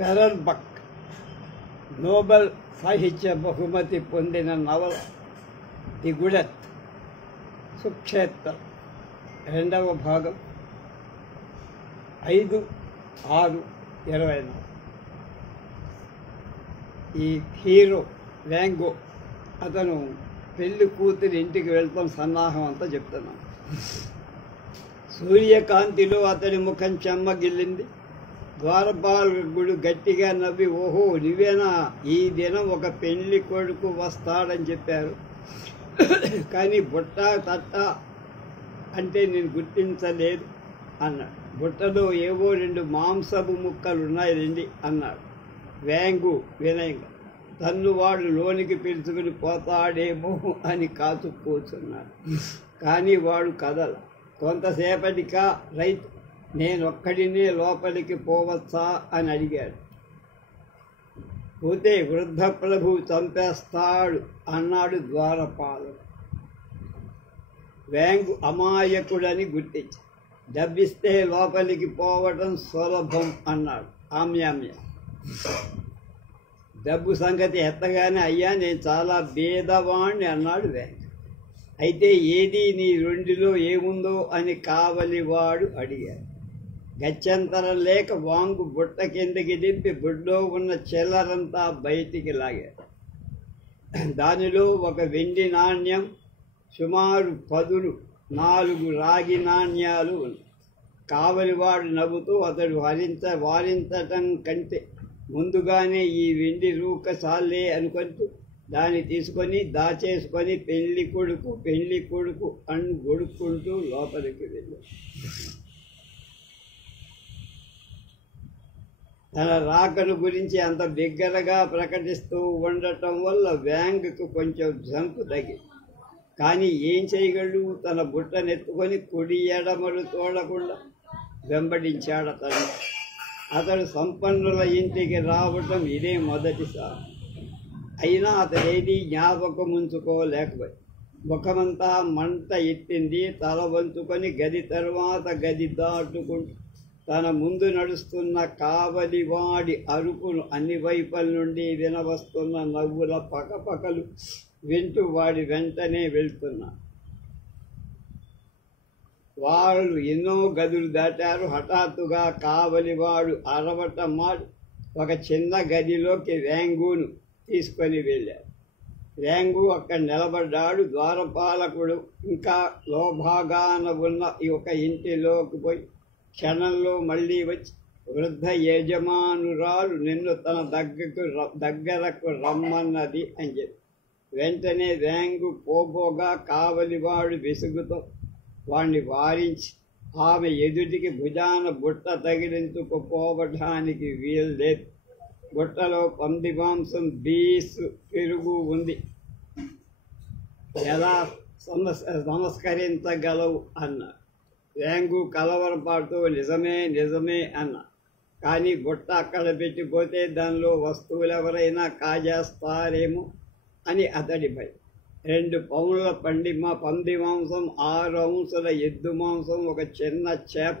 Pearl బక్ Nobel సాహిత్య బహుమతి పొందిన నవల ది గుడెత్ సుక్షేత్ర రెండవ భాగం 5/6/24. ఈ హీరో వ్యాంగో అతను పెళ్లి కూతురి ఇంటికి వెళ్తాం సన్నాహం అంతా చెప్తున్నాను. సూర్యకాంతిలో అతని ముఖం చెమ్మగిల్లింది. ద్వారపాలకుడు గట్టిగా నవ్వి, ఓహో నువ్వేనా, ఈ దినం ఒక పెళ్లి కొడుకు వస్తాడని చెప్పారు, కానీ బుట్ట తట్ట అంటే నేను గుర్తించలేదు అన్నాడు. బుట్టలో ఏవో 2 మాంసపు ముక్కలు ఉన్నాయి రండి అన్నాడు వ్యాంగు వినయంగా. తన్ను వాడు లోనికి పిలుచుకుని పోతాడేమో అని కాచు కూర్చున్నాడు. కానీ వాడు కదల. కొంతసేపటికా రైతు, నేనొక్కడినే లోపలికి పోవచ్చా అని అడిగాడు. పోతే వృద్ధ ప్రభు చంపేస్తాడు అన్నాడు ద్వారపాలకుడు. వ్యాంగు అమాయకుడని గుర్తించి, డబ్బిస్తే లోపలికి పోవటం సులభం అన్నాడు ఆమ్యామ్య. డబ్బు సంగతి ఎత్తగానే, అయ్యా నేను చాలా బేదవాణ్ణి అన్నాడు వ్యాంగు. అయితే ఏది నీ 2లో ఏముందో అని కావలివాడు అడిగాడు. గత్యంతరం లేక వాంగు బుట్ట కిందకి దింపి బుడ్లో ఉన్న చిల్లరంతా బయటికి లాగాడు. దానిలో ఒక వెండి నాణ్యం, సుమారు 10 4 రాగి నాణ్యాలు ఉన్నాయి. కావలివాడు నవ్వుతూ, అతడు వారించటం కంటే ముందుగానే ఈ వెండి రూక చాలే అనుకుంటూ దాన్ని తీసుకొని దాచేసుకొని పెళ్లి కొడుకు అని గొడుక్కుంటూ లోపలికి వెళ్ళాడు. తన రాకను గురించి అంత బిగ్గరగా ప్రకటిస్తూ ఉండటం వల్ల వ్యాంగ్కు కొంచెం జంకు తగ్గింది. కానీ ఏం చేయగలడు? తన బుట్టనెత్తుకొని కుడి ఎడమలు తోడకుండా వెంబడించాడు అతడు సంపన్నుల ఇంటికి రావటం ఇదే మొదటిసారి. అయినా అతడేది జ్ఞాపకం ఉంచుకోలేకపోయి ముఖమంతా మంట ఎత్తింది. తల వంచుకొని గది తర్వాత గది దాటుకుంటూ తన ముందు నడుస్తున్న కావలివాడి అరుపును అన్ని వైపుల నుండి వినవస్తున్న నవ్వుల పకపకలు వింటూ వాడి వెంటనే వెళ్తున్నా. వాళ్ళు ఎన్నో గదులు దాటారు. హఠాత్తుగా కావలివాడు అరవటం మాడి ఒక చిన్న గదిలోకి వ్యాంగును తీసుకొని వెళ్ళాడు. వ్యాంగు అక్కడ నిలబడ్డాడు. ద్వారపాలకుడు ఇంకా లోభాగాన ఉన్న ఒక ఇంటిలోకి పోయి క్షణంలో మళ్ళీ వచ్చి, వృద్ధ యజమానురాలు నిన్ను తన దగ్గరకు రమ్మన్నది అని చెప్పి వెంటనే వ్యాంగు పోబోగా కావలివాడు విసుగుతో వాణ్ణి వారించి ఆమె ఎదుటికి భుజాన బుట్ట తగిలించుకుపోవడానికి వీలు లేదు. బుట్టలో పంది మాంసం, బీసు, పెరుగు ఉంది. ఎలా నమస్కరించగలవు అన్నారు. వ్యాంగు కలవరపాటుతో నిజమే అన్నా. కానీ బుట్ట అక్కడ పెట్టిపోతే దానిలో వస్తువులు ఎవరైనా కాజేస్తారేమో అని అతడి భయం. 2 పౌండ్ల పంది మాంసం, 6 ఔన్సుల ఎద్దు మాంసం, ఒక చిన్న చేప,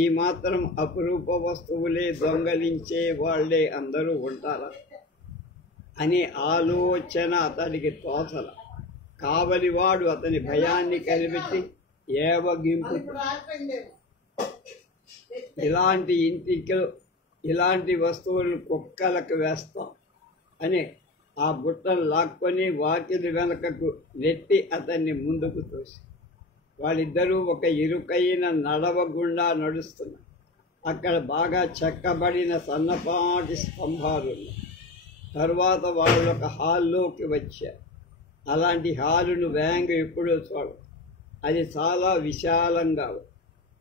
ఈ మాత్రం అపురూప వస్తువులే దొంగలించే వాళ్లే అందరూ ఉంటారా అనే ఆలోచన అతడికి తోచల. కావలివాడు అతని భయాన్ని కనిపెట్టి ఏవగింపు, ఇలాంటి ఇంటికి ఇలాంటి వస్తువులను కుక్కలకు వేస్తాం అని ఆ బుట్టను లాక్కొని వాకిలి వెనకకు నెట్టి అతన్ని ముందుకు తోసి వాళ్ళిద్దరూ ఒక ఇరుకైన నడవ గుండా నడుస్తున్నారు. అక్కడ బాగా చెక్కబడిన సన్నపాటి స్తంభాలు ఉన్నాయి. తరువాత వాళ్ళు ఒక హాల్లోకి వచ్చారు. అలాంటి హాలును వ్యాంగ్ ఎప్పుడూ చూడ. అది చాలా విశాలంగా,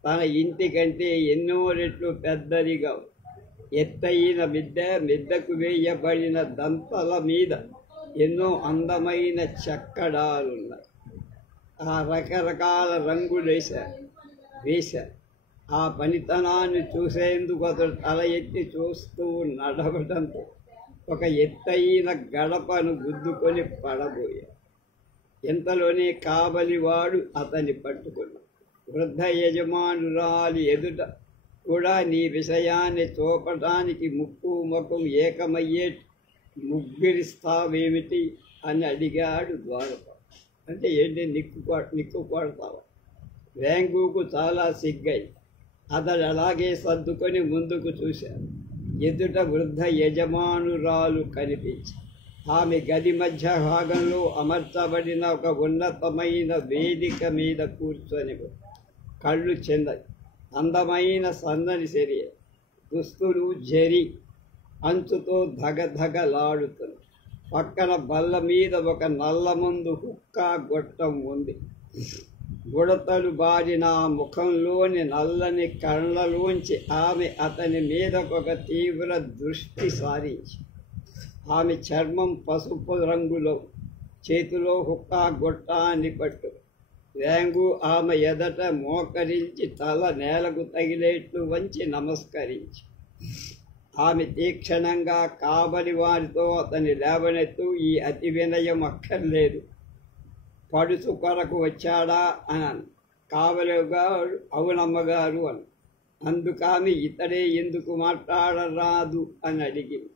తన ఇంటి కంటే ఎన్నో రెట్లు పెద్దదిగా, ఎత్తైన మిద్దకు వేయబడిన దంతల మీద ఎన్నో అందమైన చెక్కడాలున్నాయి. ఆ రకరకాల రంగులు వేశారు. ఆ పనితనాన్ని చూసేందుకు అతడు తల ఎత్తి చూస్తూ నడవడంతో ఒక ఎత్తైన గడపను గుద్దుకొని పడబోయాడు. ఇంతలోనే కావలివాడు అతన్ని పట్టుకున్నాడు. వృద్ధ యజమానురాలి ఎదుట కూడా నీ విషయాన్ని చూపటానికి ముక్కు ముఖం ఏకమయ్యే ముగ్గురిస్తావేమిటి అని అడిగాడు ద్వారపాల. అంటే ఏంటి, నిక్కు కొడతావా? వేంగుకు చాలా సిగ్గై అతడు అలాగే సర్దుకొని ముందుకు చూశాడు. ఎదుట వృద్ధ యజమానురాలు కనిపించి ఆమె గది మధ్య భాగంలో అమర్చబడిన ఒక ఉన్నతమైన వేదిక మీద కూర్చొని కళ్ళు చెందాయి. అందమైన సన్నని శరీరం, దుస్తులు జరి అంచుతో ధగధగలాడుతుంది. పక్కన బల్ల మీద ఒక నల్లమందు హుక్కా గొట్టం ఉంది. గుడతలు బారిన ఆ ముఖంలోని నల్లని కళ్ళలోంచి ఆమె అతని మీదకొక తీవ్ర దృష్టి సారించి, ఆమె చర్మం పసుపు రంగులో, చేతిలో హుక్కా గొట్టాన్ని పట్టు. వేంగు ఆమె ఎదట మోకరించి తల నేలకు తగిలేట్లు వంచి నమస్కరించి, ఆమె తీక్షణంగా కాబలి వారితో అతని లేవనెత్తు, ఈ అతి వినయం అక్కర్లేదు, పడుచు కొరకు వచ్చాడా అని. కావలిగారు అవునమ్మగారు అని. అందుకామె ఇతడే ఎందుకు మాట్లాడరాదు అని అడిగింది.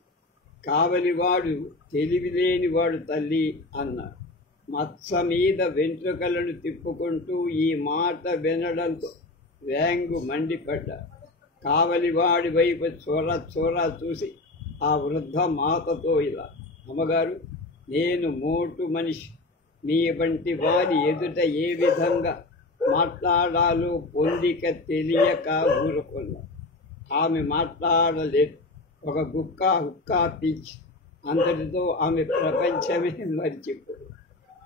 కావలివాడు తెలివిలేనివాడు తల్లి అన్నాడు. మత్స మీద వెంట్రుకలను తిప్పుకుంటూ ఈ మాట వినడంతో వేంగు మండిపడ్డాడు. కావలివాడి వైపు చోరా చూసి ఆ వృద్ధ మాతతో ఇలా, అమ్మగారు, నేను మోటు మనిషి, మీ వంటి వారి ఎదుట ఏ విధంగా మాట్లాడాలో పొందిక తెలియక ఊరుకున్నా. ఆమె మాట్లాడలేదు. ఒక హుక్కా పిచ్చి, అంతటితో ఆమె ప్రపంచమే మరిచిపోయింది.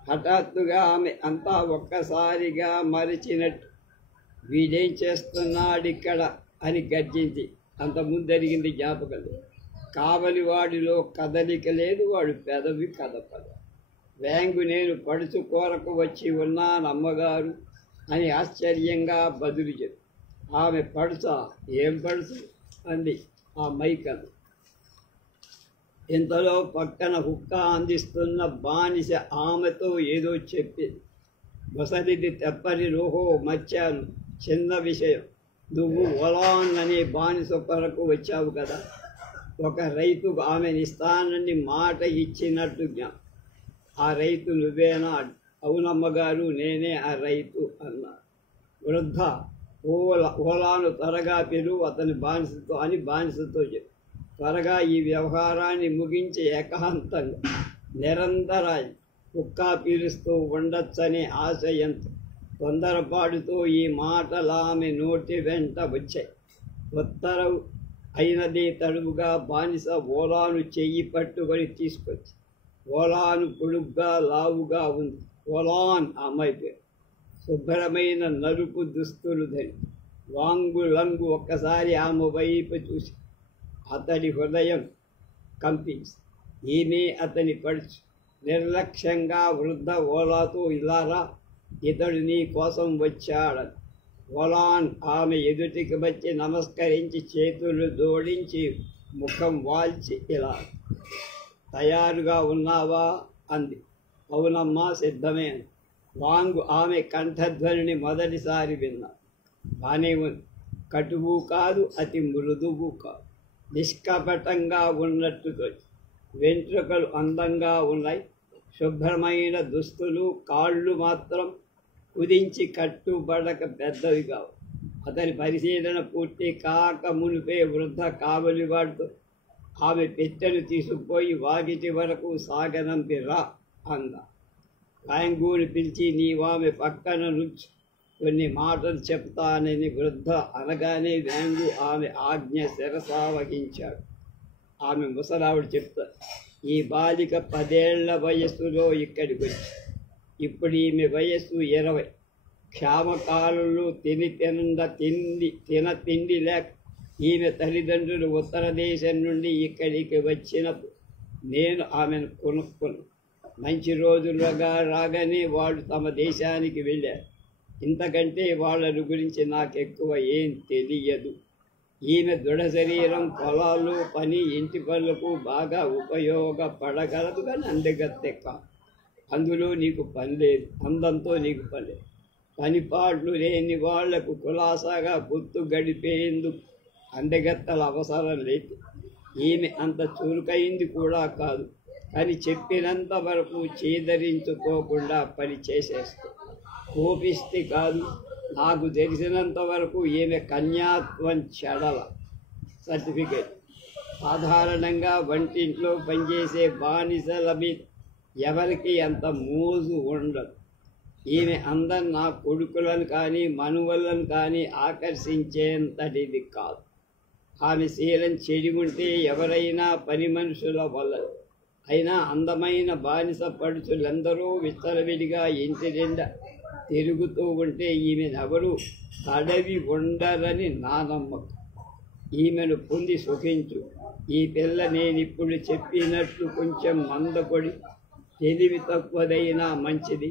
హఠాత్తుగా ఆమె అంతా ఒక్కసారిగా మరిచినట్టు, వీడేం చేస్తున్నాడిక్కడ అని గర్జించి అంతకుముందు జరిగింది జ్ఞాపకం లేదు. కావలి వాడిలో కదలిక లేదు, వాడు పెదవి కదపద. వేంగు నేను పడుచు కోరకు వచ్చి ఉన్నాను అమ్మగారు అని ఆశ్చర్యంగా బదులు చెప్పి, ఆమె పడుచా? ఏం పడుచు అంది ఆ మైకను. ఇంతలో పక్కన హుక్కా అందిస్తున్న బానిస ఆమెతో ఏదో చెప్పింది. ముసలిది తెప్పని రోహో మర్చాను, చిన్న విషయం, నువ్వు ఒలాన్ అనే బానిస కొరకు వచ్చావు కదా, ఒక రైతుకు ఆమెను ఇస్తానని మాట ఇచ్చినట్టు ఆ రైతు నువ్వేనా? అవునమ్మగారు, నేనే ఆ రైతు అన్నాడు. వృద్ధ, ఓలాను త్వరగా పిలువు అతని బానిసతో చెప్పు. త్వరగా ఈ వ్యవహారాన్ని ముగించి ఏకాంతంగా నిరంతరాయి హుక్కా పీలుస్తూ ఉండొచ్చనే ఆశయంతో తొందరపాటుతో ఈ మాటలు ఆమె నోటి వెంట వచ్చాయి. ఉత్తరవు అయినదే తడువుగా బానిస ఓలాను చెయ్యి పట్టుకొని తీసుకొచ్చి, ఓలాను పొడుగ్గా లావుగా ఉంది. ఓలాన్ అమ్మాయి పేరు. శుభ్రమైన నలుపు దుస్తులు ధరి వాంగు లంగు ఒక్కసారి ఆమె వైపు చూసి అతడి హృదయం కంపించి, ఈమె అతని పడుచు. నిర్లక్ష్యంగా వృద్ధ ఓలాతో ఇలారా, ఇతడు నీ కోసం వచ్చాడని. ఓలాన్ ఆమె ఎదుటికి వచ్చి నమస్కరించి చేతులు జోడించి ముఖం వాల్చి ఇలా, తయారుగా ఉన్నావా అంది. అవునమ్మా, సిద్ధమే. వాంగు ఆమె కంఠధ్వనిని మొదటిసారి విన్నా. బానే ఉంది, కటువు కాదు, అతి మృదువు కాదు, నిష్కపటంగా ఉన్నట్టు తోచి. వెంట్రుకలు అందంగా ఉన్నాయి, శుభ్రమైన దుస్తులు, కాళ్ళు మాత్రం కుదించి కట్టుబడక పెద్దవి కావు. అతని పరిశీలన పూర్తి కాక మునిపే వృద్ధ కావలివాడితో ఆమె పెట్టెను తీసుకుపోయి వాకిటి వరకు సాగనంపి రా అంద. వేంగుని పిలిచి, నీవామె పక్కన నుంచి కొన్ని మాటలు చెప్తానని వృద్ధ అనగానే వేంగు ఆమె ఆజ్ఞ శిరసావహించాడు. ఆమె ముసలావిడ చెప్తారు, ఈ బాలిక 10 ఏళ్ల వయస్సులో ఇక్కడికి వచ్చి ఇప్పుడు ఈమె వయస్సు 20. క్షామకాలంలో తిండి లేక ఈమె తల్లిదండ్రులు ఉత్తర దేశం నుండి ఇక్కడికి వచ్చినప్పుడు నేను ఆమెను కొనుక్కున్నాను. మంచి రోజులుగా రాగానే వాళ్ళు తమ దేశానికి వెళ్ళారు. ఇంతకంటే వాళ్ళ గురించి నాకెక్కువ ఏం తెలియదు. ఈమె దృఢ శరీరం పొలాలు పని ఇంటి పనులకు బాగా ఉపయోగపడగలదు, కానీ అందగత్తె కాదు. అందులో నీకు పని లేదు, అందంతో నీకు పని లేదు. పనిపాట్లు లేని వాళ్లకు కులాసాగా గుర్తు గడిపేందుకు అందగత్తల అవసరం లేదు. ఈమె అంత చురుకైంది కూడా కాదు, కానీ చెప్పినంత వరకు చేదరించుకోకుండా పని చేసేస్తుంది. కోపిస్తే కాదు. నాకు తెలిసినంత వరకు ఈమె కన్యాత్వం చెడల సర్టిఫికేట్. సాధారణంగా వంటింట్లో పనిచేసే బానిసల మీద ఎవరికి అంత మోజు ఉండదు. ఈమె అందం నా కొడుకులను కానీ మనువలను కానీ ఆకర్షించేంతటిది కాదు. ఆమె శీలం చెడి ఉంటే ఎవరైనా పని మనుషుల వల్ల. అయినా అందమైన బానిస పడుచులందరూ విచ్చలవిడిగా ఇంటి నిండా తిరుగుతూ ఉంటే ఈమెనెవరూ తడవి ఉండరని నా నమ్మకం. ఈమెను పొంది సుఖించు. ఈ పిల్ల నేనిప్పుడు చెప్పినట్లు కొంచెం మందపడి తెలివి తక్కువదైనా మంచిది.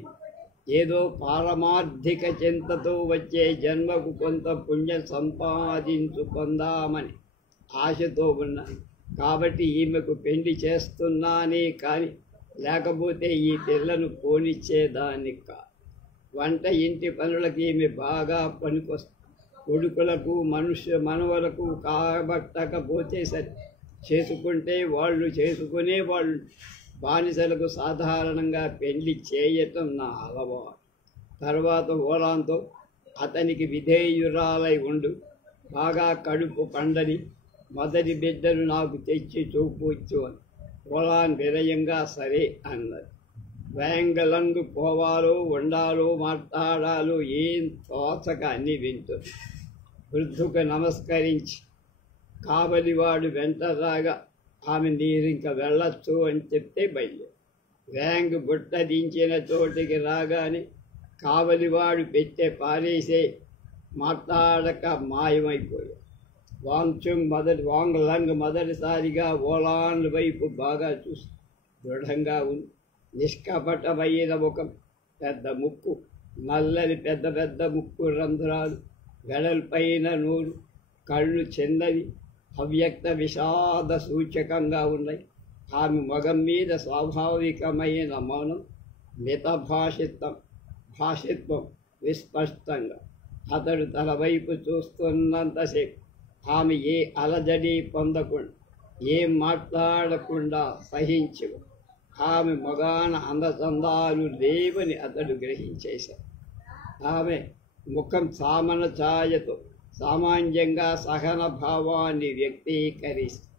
ఏదో పారమార్థిక చింతతో వచ్చే జన్మకు కొంత పుణ్యం సంపాదించుకుందామని ఆశతో ఉన్నా. కాబట్టి ఈమెకు పెళ్లి చేస్తున్నానే కానీ లేకపోతే ఈ పిల్లను పోనిచ్చేదాన్ని కాదు. వంట ఇంటి పనులకి ఈమె బాగా పనికొస్తుంది. కొడుకులకు మనవలకు కాబట్టకపోతే సరి. చేసుకుంటే వాళ్ళు చేసుకునే వాళ్ళు. బానిసలకు సాధారణంగా పెళ్లి చేయటం నా అలవాటు. తర్వాత ఓలాంతో అతనికి విధేయురాలై ఉండు. బాగా కడుపు పండని మొదటి బిడ్డను నాకు తెచ్చి చూపొచ్చు అని ఓలాన్ వినయంగా సరే అన్నది. వేంగలందు పోవాలో ఉండాలో మాట్లాడాలో ఏం తోచక అన్ని వింటుంది. వృద్ధుకు నమస్కరించి కావలివాడు వెంట రాగా ఆమె నీరింక వెళ్ళొచ్చు అని చెప్తే బయలు. వేంగ్ బుట్ట దించిన చోటికి రాగానే కావలివాడు పెట్టే పారేసే మాట్లాడక మాయమైపోయాడు. వాంగ్లంగ్ మొదటిసారిగా ఓలాన్ వైపు బాగా చూసి దృఢంగా ఉంది. నిష్కపటమైన ముఖం, పెద్ద ముక్కు, నల్లని పెద్ద పెద్ద ముక్కు రంధ్రాలు, వెడల్పైన నోరు, కళ్ళు చిన్నవి, అవ్యక్త విషాద సూచకంగా ఉన్నాయి. ఆమె మొగం మీద స్వాభావికమైన మౌనం, భాషిత్వం విస్పష్టంగా. అతడు తన వైపు చూస్తున్నంతసేపు ఆమె ఏ అలజడి పొందకుండా, ఏం మాట్లాడకుండా సహించు. ఆమె మొగాన అందచందాలు లేవని అతడు గ్రహించేశాడు. ఆమె ముఖం సామన ఛాయతో సామాన్యంగా సహన భావాన్ని వ్యక్తీకరిస్తుంది.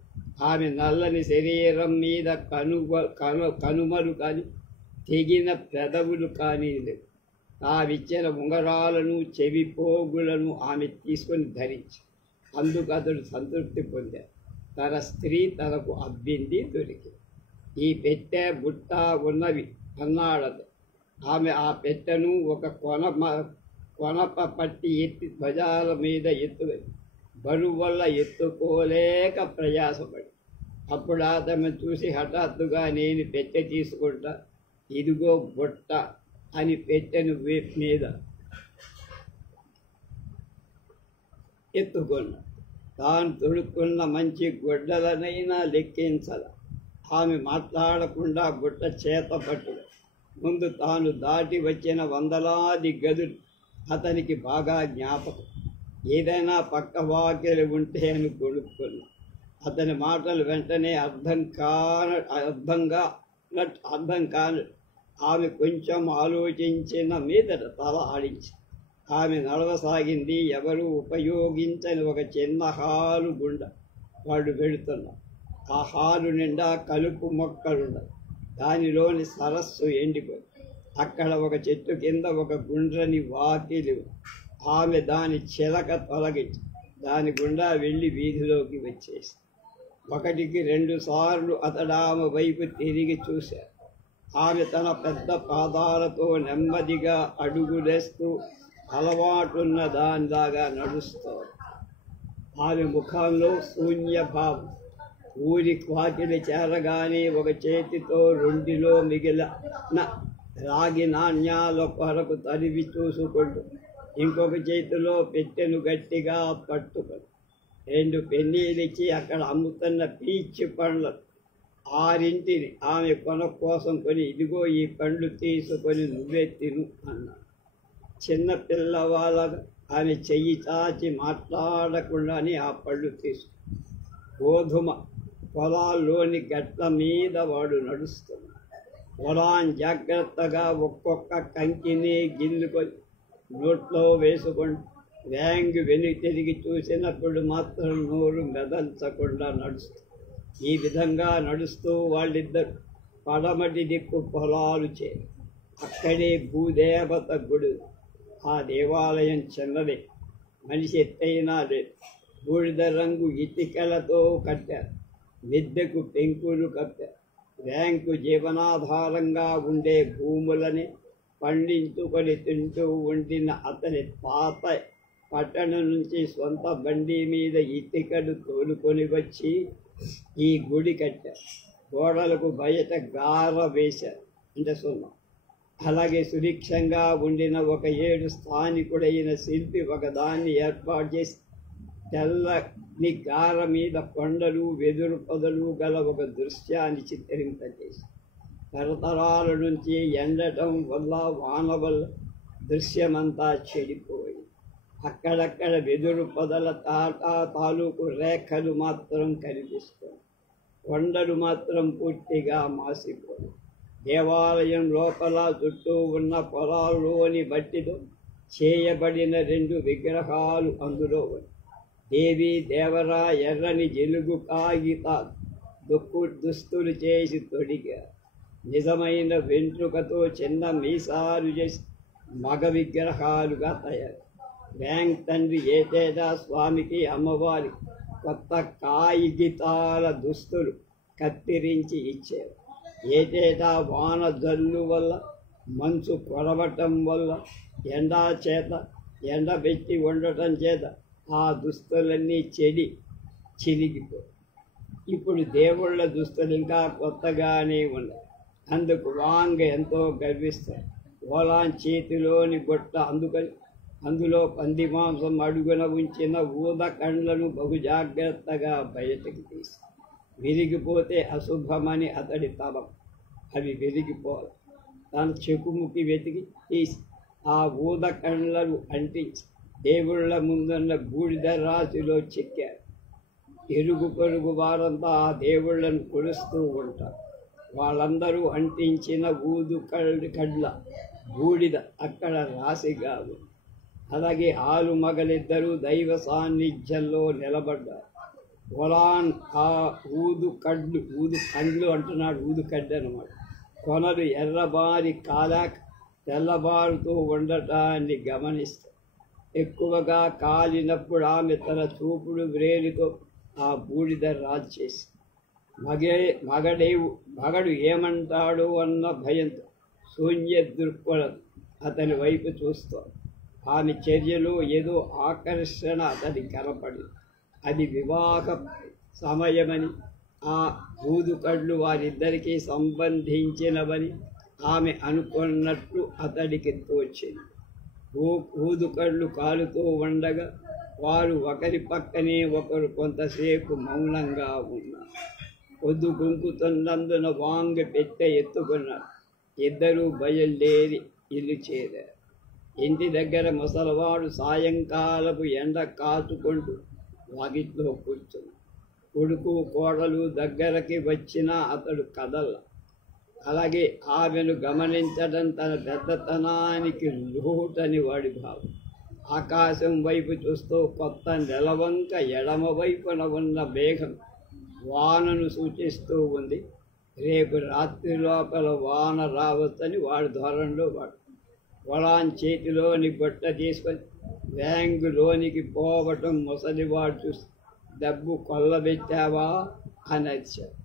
ఆమె నల్లని శరీరం మీద కనుమలు కానీ తెగిన పెదవులు కానీ లేవు. తావిచ్చిన ఉంగరాలను చెవి పోగులను ఆమె తీసుకొని ధరించి అందుకు అతడు సంతృప్తి పొందాడు. తన స్త్రీ తనకు అబ్బింది, దొరికింది. ఈ పెట్టె బుట్ట ఉన్నవి అన్నాడదు. ఆమె ఆ పెట్టెను ఒక కొనప పట్టి ఎత్తి ధ్వజాల మీద ఎత్తుగది బరువు వల్ల ఎత్తుకోలేక ప్రయాసపడి. అప్పుడు అతను చూసి హఠాత్తుగా నేను పెట్టె తీసుకుంటా, ఇదిగో బుట్ట అని పెట్టెను వీపు మీద ఎత్తుకున్నా. తాను తొడుక్కున్న మంచి గుడ్డలనైనా లెక్కించాల. ఆమె మాట్లాడకుండా బుట్ట చేత పట్టుడు. ముందు తాను దాటి వచ్చిన వందలాది గదులు అతనికి బాగా జ్ఞాపకం. ఏదైనా పక్క వాక్యలు ఉంటే అని కొనుక్కున్నా. అతని మాటలు వెంటనే అర్థం కాను. ఆమె కొంచెం ఆలోచించిన మీదట తల ఆడించి ఆమె నడవసాగింది. ఎవరూ ఉపయోగించని ఒక చిన్న హాలు గుండా వాడు వెళుతున్నారు. ఆ హాలు నిండా కలుపు మొక్కలున్నాయి. దానిలోని సరస్సు ఎండిపోయి అక్కడ ఒక చెట్టు కింద ఒక గుండ్రని వాకిలి. ఆమె దాని చిలక తొలగించి దాని గుండా వెళ్ళి వీధిలోకి వచ్చేసి 1-2 సార్లు అతడు ఆమె వైపు తిరిగి చూశారు. ఆమె తన పెద్ద పాదాలతో నెమ్మదిగా అడుగులేస్తూ అలవాటున్న దానిలాగా నడుస్తారు. ఆమె ముఖంలో శూన్యభావం. ఊరి వాకిలి చేరగానే ఒక చేతితో 2లో మిగిలిన రాగి నాణ్యాల కొరకు తరివి చూసుకుంటూ ఇంకొక చేతిలో పెట్టెను గట్టిగా పట్టుకొని 2 పెన్నీలిచ్చి అక్కడ అమ్ముతున్న పీచు పండ్లు 6 ఆమె కొన కోసం కొని, ఇదిగో ఈ పండ్లు తీసుకొని నువ్వే తిను అన్నాడు. చిన్న పిల్లవాళ్ళ ఆమె చెయ్యి చాచి మాట్లాడకుండానే ఆ పళ్ళు తీసుకు గోధుమ పొలాల్లోని గట్ల మీద వాడు నడుస్తున్నాడు. పొలాన్ని జాగ్రత్తగా ఒక్కొక్క కంకిని గిల్లుకొని నోట్లో వేసుకొని వ్యాంగ్ వెనుక తిరిగి చూసినప్పుడు మాత్రం నోరు మెదల్చకుండా నడుస్తుంది. ఈ విధంగా నడుస్తూ వాళ్ళిద్దరు పడమటి దిక్కు పొలాలు చేరి అక్కడే భూదేవత గుడి. ఆ దేవాలయం చిన్నదే, మనిషి ఎత్తైనా లేదు. బూడిద రంగు ఇటుకలతో కట్టారు. మిద్దెకు పెంకులు కప్పారు. బ్యాంకు జీవనాధారంగా ఉండే భూములని పండించుకొని తింటూ ఉండిన అతని తాత పట్టణం నుంచి సొంత బండి మీద ఇటుకలు తోలుకొని వచ్చి ఈ గుడి కట్టారు. గోడలకు బయట గార వేశారు, అంటే సున్నం. అలాగే సురక్షంగా ఉండిన ఒక 7 స్థానికుడైన శిల్పి ఒకదాన్ని ఏర్పాటు చేసి తెల్లని గార మీద కొండలు వెదురు పొదలు గల ఒక దృశ్యాన్ని చిత్రింపజేసి తరతరాల నుంచి ఎండటం వల్ల వాన వల్ల దృశ్యమంతా చెడిపోయి అక్కడక్కడ వెదురు పొదల తాలూకు రేఖలు మాత్రం కనిపిస్తాయి. కొండలు మాత్రం పూర్తిగా మాసిపోయి దేవాలయం లోపల చుట్టూ ఉన్న పొలాల్లోని మట్టితో చేయబడిన 2 విగ్రహాలు అందులో ఉన్నాయి. దేవి దేవరా ఎర్రని జిలుగు కాగితాలు దుస్తులు చేసి తొడిగారు. నిజమైన వెంట్రుకతో చిన్న మీసాలు చేసి మగ విగ్రహాలుగా తయారు. బ్యాంక్ తండ్రి ఏటేటా స్వామికి అమ్మవారి కొత్త కాగితాల దుస్తులు కత్తిరించి ఇచ్చారు. ఏటేటా వాన జల్లు వల్ల మంచు కొరవటం వల్ల ఎండబెట్టి ఉండటం చేత ఆ దుస్తులన్నీ చిరిగిపోయి ఇప్పుడు దేవుళ్ళ దుస్తులు ఇంకా కొత్తగానే ఉన్నాయి. అందుకు వాంగ ఎంతో గర్విస్తారు. ఓలాన్ చేతిలోని బొట్ట అందులో పంది మాంసం అడుగున ఉంచిన ఊద కండ్లను బహు జాగ్రత్తగా బయటకు తీసి విరిగిపోతే అశుభమని అతడి తలం. అవి విరిగిపోవాలి. తన చెకుముకి వెతికి తీసి ఆ ఊద కండ్లను అంటించి దేవుళ్ళ ముందున్న బూడిద రాశిలో చెక్కారు. ఇరుగు పొరుగు వారంతా ఆ దేవుళ్లను కొలుస్తూ ఉంటారు. వాళ్ళందరూ అంటించిన కడ్ల బూడిద అక్కడ రాశిగా ఉంది. అలాగే ఆలు మగలిద్దరూ దైవ సాన్నిధ్యంలో నిలబడ్డారు. పొలాన్ ఆ కండ్లు అంటున్నాడు, ఊదుకడ్డు అనమాట. కొనలు ఎర్రబారి కాలాక తెల్లబారుతూ ఉండటాన్ని గమనిస్తారు. ఎక్కువగా కాలినప్పుడు ఆమె తన చూపుడు వ్రేలితో ఆ బూడిద రాల్చేసి మగడు ఏమంటాడో అన్న భయంతో శూన్య దృక్పథం అతని వైపు చూస్తాడు. ఆమె చర్యలో ఏదో ఆకర్షణ అతని కనపడింది. అది వివాహ సమయమని, ఆ ఊదుకడ్లు వారిద్దరికీ సంబంధించినవని ఆమె అనుకున్నట్లు అతడికి తోచింది. ఊదుకడ్లు కాలుతూ ఉండగా వారు ఒకరి పక్కనే ఒకరు కొంతసేపు మౌనంగా ఉన్నారు. పొద్దు గుంకుతున్నందున వాంగ పెట్టె ఎత్తుకున్నారు. ఇద్దరూ బయలుదేరి ఇల్లు చేరారు. ఇంటి దగ్గర ముసలివాడు సాయంకాలపు ఎండ కాచుకుంటూ వాకిట్లో కూర్చున్నాడు. కొడుకు కోడలు దగ్గరకి వచ్చినా అతడు కదల. అలాగే ఆమెను గమనించడం తన పెద్దతనానికి లోటని వాడి భావం. ఆకాశం వైపు చూస్తూ కొత్త నెలవంక ఎడమ వైపున ఉన్న మేఘం వానను సూచిస్తూ ఉంది. రేపు రాత్రి లోపల వాన రావచ్చని వాడి ధోరణిలో వాడు. పొలాన్ చేతిలోని బొట్ట తీసుకొని బ్యాంకులోనికి పోవటం ముసలివాడు చూసి డబ్బు కొల్లబెట్టావా అని అరిచాడు.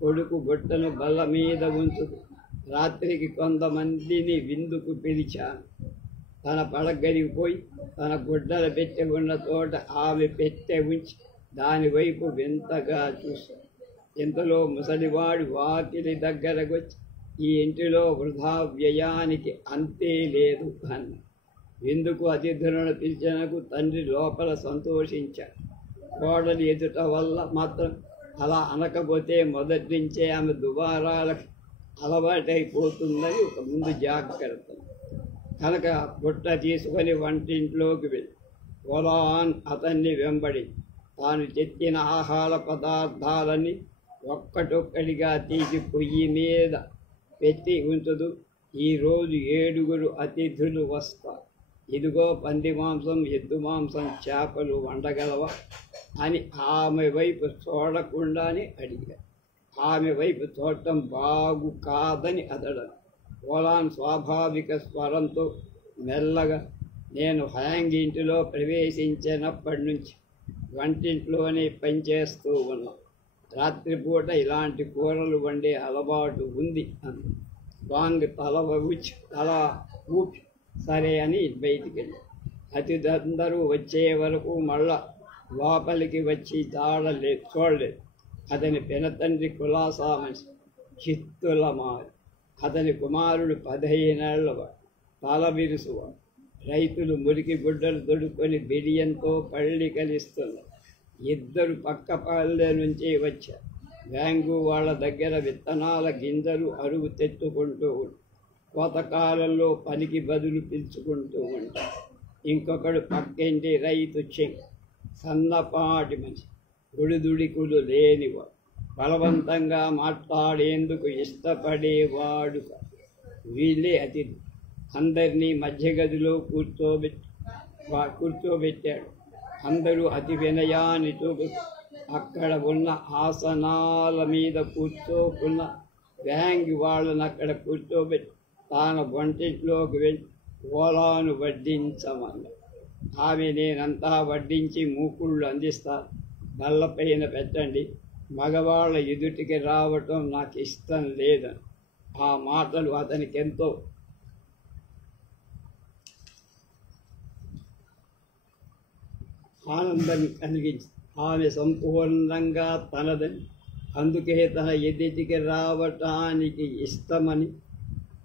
కొడుకు బొట్టను బల్ల మీద ఉంచుతూ రాత్రికి కొంతమందిని విందుకు పిలిచాను. తన పడగదికి పోయి తన గుడ్డల పెట్టె ఉన్న చోట ఆమె పెట్టె ఉంచి దానివైపు వింతగా చూశాడు. ఇంతలో ముసలివాడు వాకిలి దగ్గరకు వచ్చి ఈ ఇంటిలో వృధా వ్యయానికి అంతే లేదు అన్న. విందుకు అతిథులను పిలిచినకు తండ్రి లోపల సంతోషించాడు. కోడలి ఎదుట వల్ల మాత్రం అలా అనకపోతే మొదటి నుంచే ఆమె దుబారాలకు అలవాటైపోతుందని ఒక ముందు జాగ్రత్త. కనుక బుట్ట తీసుకొని వంటింట్లోకి వెళ్ళి ఒలాన్ అతన్ని వెంబడి తాను తెచ్చిన ఆహార పదార్థాలని ఒక్కటొక్కటిగా తీసి పొయ్యి మీద పెట్టి ఉంచదు. ఈరోజు 7 అతిథులు వస్తారు. ఇదిగో పంది మాంసం, ఎద్దు మాంసం, చేపలు వండగలవా అని ఆమె వైపు చూడకుండానే అడిగాడు. ఆమె వైపు చూడటం బాగు కాదని అతడు. ఒలాన్ స్వాభావిక స్వరంతో మెల్లగా, నేను హ్యాంగ్ ఇంటిలో ప్రవేశించినప్పటి నుంచి వంటింట్లోనే పనిచేస్తూ ఉన్నాం. రాత్రిపూట ఇలాంటి కూరలు వండే అలవాటు ఉంది అంది. వాంగ్ తల ఊపి సరే అని బయటికి వెళ్ళి అతిథులందరూ వచ్చే వరకు మళ్ళా లోపలికి వచ్చి చూడలేదు. అతని పెనతండ్రి కులాసా మనిషి, చిత్తుల మారి. అతని కుమారుడు 15 ఏళ్లవాడు, తల విరుసువాడు. రైతులు మురికి గుడ్డలు దొడుక్కొని బిడియంతో పళ్ళి కలిస్తున్నారు. 2 పక్క పల్లె నుంచి వచ్చారు. వ్యాంగు వాళ్ళ దగ్గర విత్తనాల గింజలు అరువు తెచ్చుకుంటూ ఉంటారు. కోతకాలంలో పనికి బదులు పిలుచుకుంటూ ఉంటారు. ఇంకొకడు పక్కింటి రైతు చెంగ్, సన్నపాటి మనిషి, ఒడిదుడికులు లేనివాడు, బలవంతంగా మాట్లాడేందుకు ఇష్టపడేవాడు. వీళ్ళే అతిథి. అందరినీ మధ్య గదిలో కూర్చోబెట్టాడు. అందరూ అతి వినయాన్ని చూపుతూ అక్కడ ఉన్న ఆసనాల మీద కూర్చోకున్న వ్యాంగ్ వాళ్ళని అక్కడ కూర్చోబెట్టి తాను వంటింట్లోకి వెళ్ళి ఓలాను వడ్డించమన్నాడు. ఆమె, నేనంతా వడ్డించి మూకుళ్ళు అందిస్తాను, బల్లపైన పెట్టండి, మగవాళ్ళ ఎదుటికి రావటం నాకు ఇష్టం లేదని. ఆ మాటలు అతనికి ఎంతో ఆనందం కలిగించి, ఆమె సంపూర్ణంగా తనదని, అందుకే తన ఎదుటికి రావటానికి ఇష్టమని,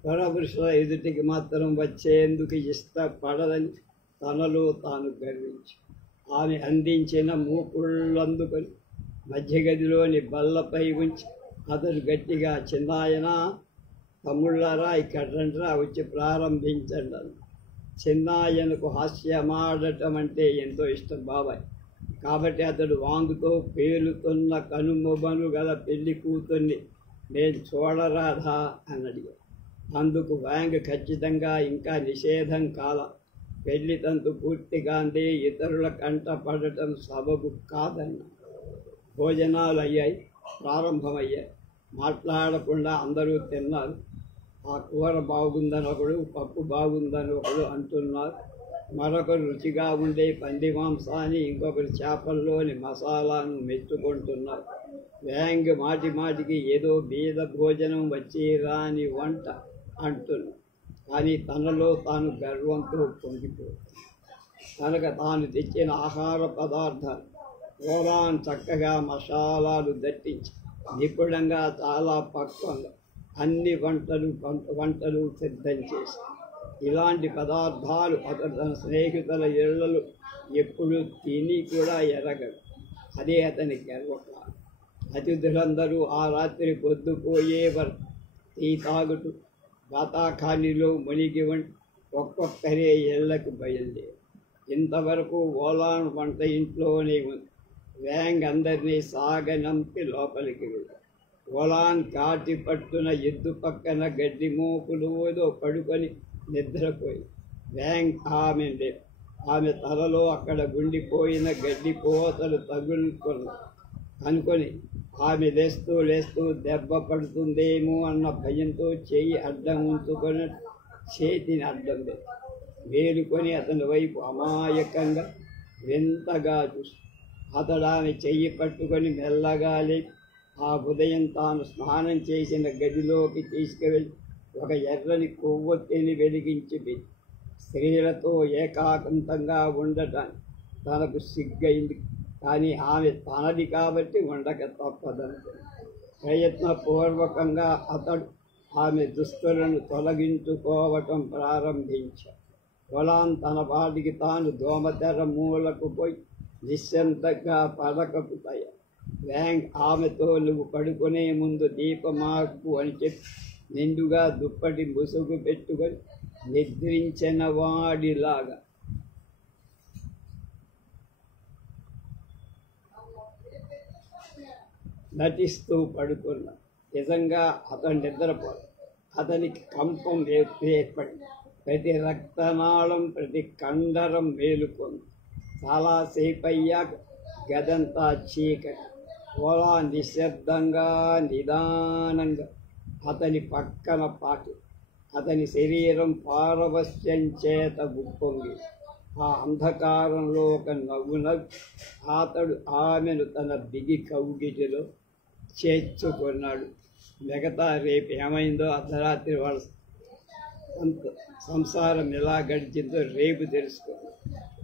పరపురుషుల ఎదుటికి మాత్రం వచ్చేందుకు ఇష్టపడదని తనలో తాను గర్వించి ఆమె అందించిన మూకుళ్ళందుకొని మధ్య గదిలోని బల్లపై ఉంచి అతడు గట్టిగా, చిన్నాయన, తమ్ముళ్ళారా, ఇక్కడ రండిరా, వచ్చి ప్రారంభించండి అన్న. చిన్నాయనకు హాస్యమాడటం అంటే ఎంతో ఇష్టం బాబాయ్. కాబట్టి అతడు వాంగుతో పేలుతున్న కనుమొబను గల పెళ్లి కూతుర్ని నేను చూడరాదా అని అడిగాడు. అందుకు వ్యాంగ్ ఖచ్చితంగా ఇంకా నిషేధం కాల, పెళ్లి తంతు పూర్తిగాందే, ఇతరుల కంట పడటం సబబు కాదన్న. భోజనాలు అయ్యాయి, ప్రారంభమయ్యాయి. మాట్లాడకుండా అందరూ తిన్నారు. ఆ కూర బాగుందని ఒకడు, పప్పు బాగుందని ఒకడు అంటున్నారు. మరొకరు రుచిగా ఉండే పంది మాంసాన్ని, ఇంకొకరు చేపల్లోని మసాలాను మెచ్చుకుంటున్నారు. వ్యాంగ్ మాటి మాటికి ఏదో బీద భోజనం వచ్చి రాని వంట అంటున్నాడు. కానీ తనలో తాను గర్వంతో పొంగిపోతుంది. కనుక తాను తెచ్చిన ఆహార పదార్థాలు ఓలాన్ చక్కగా మసాలాలు దట్టించి నిపుణంగా, చాలా పక్వంగా అన్ని వంటలు సిద్ధం చేసి, ఇలాంటి పదార్థాలు అతను తన స్నేహితుల ఇళ్లలో ఎప్పుడు తిని కూడా ఎరగడు. అదే అతని గర్వకారణం. అతిథులందరూ ఆ రాత్రి పొద్దుపోయే వరకు టీ తాగుతూ బాతాఖానిలో మునిగి ఒక్కొక్కరే ఇళ్లకు బయలుదేరి. ఇంతవరకు ఓలాన్ వంట ఇంట్లోనే ఉంది. వ్యాంగ్ అందరినీ సాగనంపి లోపలికి వెళ్ళాడు. ఓలాన్ కాటి పట్టున ఎద్దు పక్కన గడ్డి మోపులు ఏదో పడుకొని నిద్రపోయి వ్యాంగ్ ఆమె తలలో అక్కడ గుండిపోయిన గడ్డి పోతలు అనుకొని ఆమె లేస్తూ దెబ్బ పడుతుందేమో అన్న భయంతో చెయ్యి అడ్డం ఉంచుకొని చేతిని అడ్డం వేలుకొని అతని వైపు అమాయకంగా వింతగా చూసి అతడు ఆమె చెయ్యి పట్టుకొని మెల్లగా లేపి ఆ ఉదయం తాను స్నానం చేసిన గదిలోకి తీసుకువెళ్ళి ఒక ఎర్రని కొవ్వొత్తిని వెలిగించి పెట్టి, స్త్రీలతో ఏకాంతంగా ఉండటానికి తనకు సిగ్గైంది. కానీ ఆమె తనది కాబట్టి ఉండక తప్పదనుకుంది. ప్రయత్నపూర్వకంగా అతడు ఆమె దుస్తులను తొలగించుకోవటం ప్రారంభించాడు. ఓలాన్ తన వాటికి తాను దోమతెర మూలకు పోయి నిశ్శబ్దంగా పడకపుతాయి. వ్యాంగ్ ఆమెతో, నువ్వు పడుకునే ముందు దీపమార్పు అని చెప్పి నిండుగా దుప్పటి ముసుగు పెట్టుకొని నిద్రించిన వాడిలాగా నటిస్తూ పడుకున్నాడు. నిజంగా అతను నిద్రపోడు. అతనికి కంపం ఏర్పడింది. ప్రతి రక్తనాళం, ప్రతి కండరం మేలుకుంది. చాలాసేపు అయ్యాక గదంతా చీకటి. ఓలా నిశ్శబ్దంగా నిదానంగా అతని పక్కన పాకి అతని శరీరం పారవశ్యం చేత ఉప్పొంగి ఆ అంధకారంలో ఒక నవ్వు అతడు ఆమెను తన బిగి కౌగిటిలో చేర్చుకున్నాడు. మిగతా రేపు ఏమైందో అర్ధరాత్రి వాళ్ళ సంసారం ఎలా గడిచిందో రేపు తెలుసుకున్నాడు.